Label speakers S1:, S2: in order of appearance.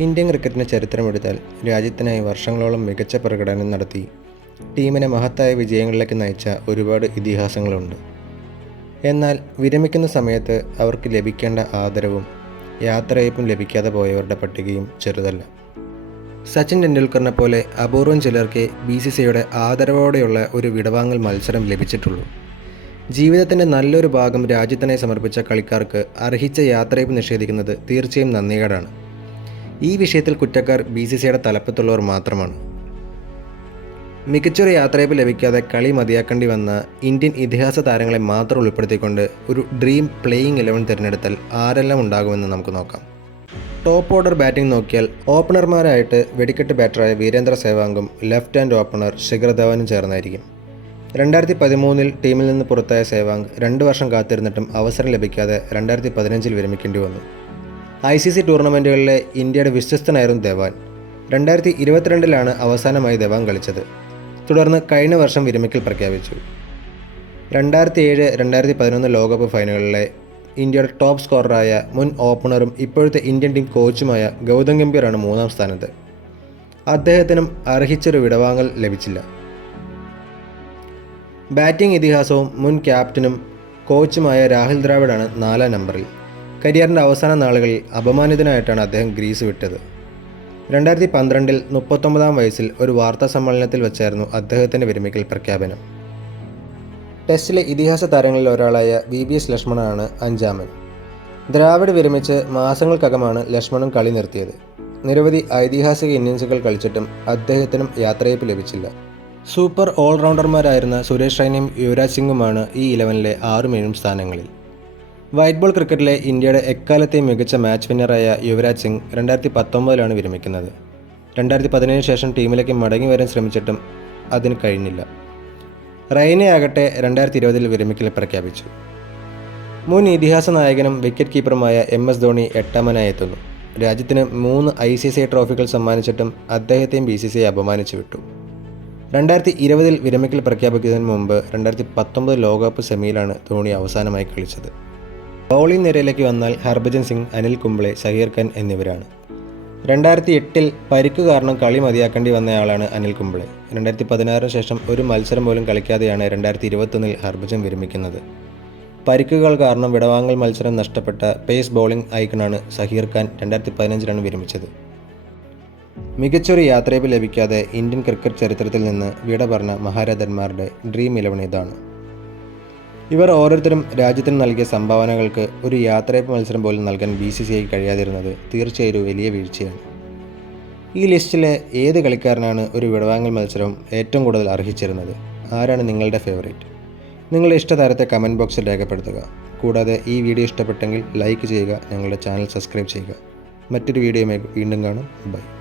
S1: Indian ക്രിക്കറ്റിന്റെ ചരിത്രമെടുത്താൽ രാജ്യത്തിനായി വർഷങ്ങളോളം മികച്ച പ്രകടനം നടത്തി ടീമിനെ മഹത്തായ വിജയങ്ങളിലേക്ക് നയിച്ച ഒരുപാട് ഇതിഹാസങ്ങളുണ്ട്. എന്നാൽ വിരമിക്കുന്ന സമയത്ത് അവർക്ക് ലഭിക്കേണ്ട ആദരവും യാത്രയപ്പും ലഭിക്കാതെ പോയവരുടെ പട്ടികയും ചെറുതല്ല. സച്ചിൻ ടെണ്ടുൽക്കറിനെ പോലെ അപൂർവം ചിലർക്ക് ബി സി സിയുടെ ആദരവോടെയുള്ള ഒരു വിടവാങ്ങൽ മത്സരം ലഭിച്ചിട്ടുള്ളൂ. ജീവിതത്തിന്റെ നല്ലൊരു ഭാഗം രാജ്യത്തിനായി സമർപ്പിച്ച കളിക്കാർക്ക് അർഹിച്ച യാത്രയപ്പ് നിഷേധിക്കുന്നത് തീർച്ചയായും നന്ദികേടാണ്. ഈ വിഷയത്തിൽ കുറ്റക്കാർ ബി സി സിയുടെ തലപ്പത്തുള്ളവർ മാത്രമാണ്. മികച്ചൊരു യാത്രയപ്പ് ലഭിക്കാതെ കളി മതിയാക്കേണ്ടി വന്ന ഇന്ത്യൻ ഇതിഹാസ താരങ്ങളെ മാത്രം ഉൾപ്പെടുത്തിക്കൊണ്ട് ഒരു ഡ്രീം പ്ലേയിങ് ഇലവൻ തിരഞ്ഞെടുത്താൽ ആരെല്ലാം ഉണ്ടാകുമെന്ന് നമുക്ക് നോക്കാം. ടോപ്പ് ഓർഡർ ബാറ്റിംഗ് നോക്കിയാൽ ഓപ്പണർമാരായിട്ട് വെടിക്കെട്ട് ബാറ്ററായ വീരേന്ദ്ര സേവാങ്കും ലെഫ്റ്റ് ഹാൻഡ് ഓപ്പണർ ശിഖർ ധവാനും ചേർന്നായിരിക്കും. രണ്ടായിരത്തി പതിമൂന്നിൽ ടീമിൽ നിന്ന് പുറത്തായ സേവാങ് രണ്ട് വർഷം കാത്തിരുന്നിട്ടും അവസരം ലഭിക്കാതെ രണ്ടായിരത്തി പതിനഞ്ചിൽ വിരമിക്കേണ്ടി വന്നു. ഐ സി സി ടൂർണമെന്റുകളിലെ ഇന്ത്യയുടെ വിശ്വസ്തനായിരുന്നു ധവാൻ രണ്ടായിരത്തി ഇരുപത്തിരണ്ടിലാണ് അവസാനമായി ധവാൻ കളിച്ചത്. തുടർന്ന് കഴിഞ്ഞ വർഷം വിരമിക്കൽ പ്രഖ്യാപിച്ചു. രണ്ടായിരത്തി ഏഴ് രണ്ടായിരത്തി പതിനൊന്ന് ലോകകപ്പ് ഫൈനലുകളിലെ ഇന്ത്യയുടെ ടോപ്പ് സ്കോററായ മുൻ ഓപ്പണറും ഇപ്പോഴത്തെ ഇന്ത്യൻ ടീം കോച്ചുമായ ഗൗതം ഗംഭീറാണ് മൂന്നാം സ്ഥാനത്ത്. അദ്ദേഹത്തിനും അർഹിച്ചൊരു വിടവാങ്ങൽ ലഭിച്ചില്ല. ബാറ്റിംഗ് ഇതിഹാസവും മുൻ ക്യാപ്റ്റനും കോച്ചുമായ രാഹുൽ ദ്രാവിഡാണ് നാലാം നമ്പറിൽ. കരിയറിന്റെ അവസാന നാളുകളിൽ അപമാനിതനായിട്ടാണ് അദ്ദേഹം ഗ്രീസ് വിട്ടത്. രണ്ടായിരത്തി പന്ത്രണ്ടിൽ മുപ്പത്തൊമ്പതാം വയസ്സിൽ ഒരു വാർത്താ സമ്മേളനത്തിൽ വെച്ചായിരുന്നു അദ്ദേഹത്തിന്റെ വിരമിക്കൽ പ്രഖ്യാപനം. ടെസ്റ്റിലെ ഇതിഹാസ താരങ്ങളിൽ ഒരാളായ വി ബി എസ് ലക്ഷ്മണനാണ് അഞ്ചാമൻ. ദ്രാവിഡ് വിരമിച്ച് മാസങ്ങൾക്കകമാണ് ലക്ഷ്മണൻ കളി നിർത്തിയത്. നിരവധി ഐതിഹാസിക ഇന്നിങ്സുകൾ കളിച്ചിട്ടും അദ്ദേഹത്തിനും യാത്രയപ്പ് ലഭിച്ചില്ല. സൂപ്പർ ഓൾറൗണ്ടർമാരായിരുന്ന സുരേഷ് റൈനയും യുവരാജ് സിംഗുമാണ് ഈ ഇലവനിലെ ആറും ഏഴും സ്ഥാനങ്ങളിൽ. വൈറ്റ് ബോൾ ക്രിക്കറ്റിലെ ഇന്ത്യയുടെ എക്കാലത്തെയും മികച്ച മാച്ച് വിന്നറായ യുവരാജ് സിംഗ് രണ്ടായിരത്തി പത്തൊമ്പതിലാണ് വിരമിക്കുന്നത്. രണ്ടായിരത്തി പതിനേഴിന് ശേഷം ടീമിലേക്ക് മടങ്ങി വരാൻ ശ്രമിച്ചിട്ടും അതിന് കഴിഞ്ഞില്ല. റൈനയാകട്ടെ രണ്ടായിരത്തി ഇരുപതിൽ വിരമിക്കൽ പ്രഖ്യാപിച്ചു. മുൻ ഇതിഹാസ നായകനും വിക്കറ്റ് കീപ്പറുമായ എം എസ് ധോണി എട്ടാമനായി എത്തുന്നു. രാജ്യത്തിന് മൂന്ന് ഐ സി സി ട്രോഫികൾ സമ്മാനിച്ചിട്ടും അദ്ദേഹത്തെയും ബി സി സി അപമാനിച്ചു വിട്ടു. രണ്ടായിരത്തി ഇരുപതിൽ വിരമിക്കൽ പ്രഖ്യാപിക്കുന്നതിന് മുമ്പ് രണ്ടായിരത്തി പത്തൊമ്പത് ലോകകപ്പ് സെമിയിലാണ് ധോണി അവസാനമായി കളിച്ചത്. ബൗളിംഗ് നിരയിലേക്ക് വന്നാൽ ഹർഭജൻ സിംഗ് അനിൽ കുംബ്ലെ ഷഹീർ ഖാൻ എന്നിവരാണ്. രണ്ടായിരത്തി എട്ടിൽ പരിക്ക് കാരണം കളി മതിയാക്കേണ്ടി വന്നയാളാണ് അനിൽ കുംബ്ലെ രണ്ടായിരത്തി പതിനാറിന് ശേഷം ഒരു മത്സരം പോലും കളിക്കാതെയാണ് രണ്ടായിരത്തി ഇരുപത്തൊന്നിൽ ഹർഭജൻ വിരമിക്കുന്നത്. പരിക്കുകൾ കാരണം വിടവാങ്ങൽ മത്സരം നഷ്ടപ്പെട്ട പേസ് ബൗളിംഗ് ഐക്കണാണ് സഹീർ ഖാൻ രണ്ടായിരത്തി പതിനഞ്ചിലാണ് വിരമിച്ചത്. മികച്ചൊരു യാത്രയപ്പ് ലഭിക്കാതെ ഇന്ത്യൻ ക്രിക്കറ്റ് ചരിത്രത്തിൽ നിന്ന് വിട പറഞ്ഞ മഹാരാജന്മാരുടെ ഡ്രീം ഇലവൻ ഇതാണ്. ഇവർ ഓരോരുത്തരും രാജ്യത്തിന് നൽകിയ സംഭാവനകൾക്ക് ഒരു യാത്രയപ്പ് മത്സരം പോലും നൽകാൻ ബി സി സി ഐ കഴിയാതിരുന്നത് തീർച്ചയായും ഒരു വലിയ വീഴ്ചയാണ്. ഈ ലിസ്റ്റിലെ ഏത് കളിക്കാരനാണ് ഒരു വിടവാങ്ങൽ മത്സരം ഏറ്റവും കൂടുതൽ അർഹിച്ചിരുന്നത്? ആരാണ് നിങ്ങളുടെ ഫേവറേറ്റ് നിങ്ങളുടെ ഇഷ്ടതാരത്തെ കമന്റ് ബോക്സിൽ രേഖപ്പെടുത്തുക. കൂടാതെ ഈ വീഡിയോ ഇഷ്ടപ്പെട്ടെങ്കിൽ ലൈക്ക് ചെയ്യുക ഞങ്ങളുടെ ചാനൽ സബ്സ്ക്രൈബ് ചെയ്യുക. മറ്റൊരു വീഡിയോയുമായി വീണ്ടും കാണും. ബൈ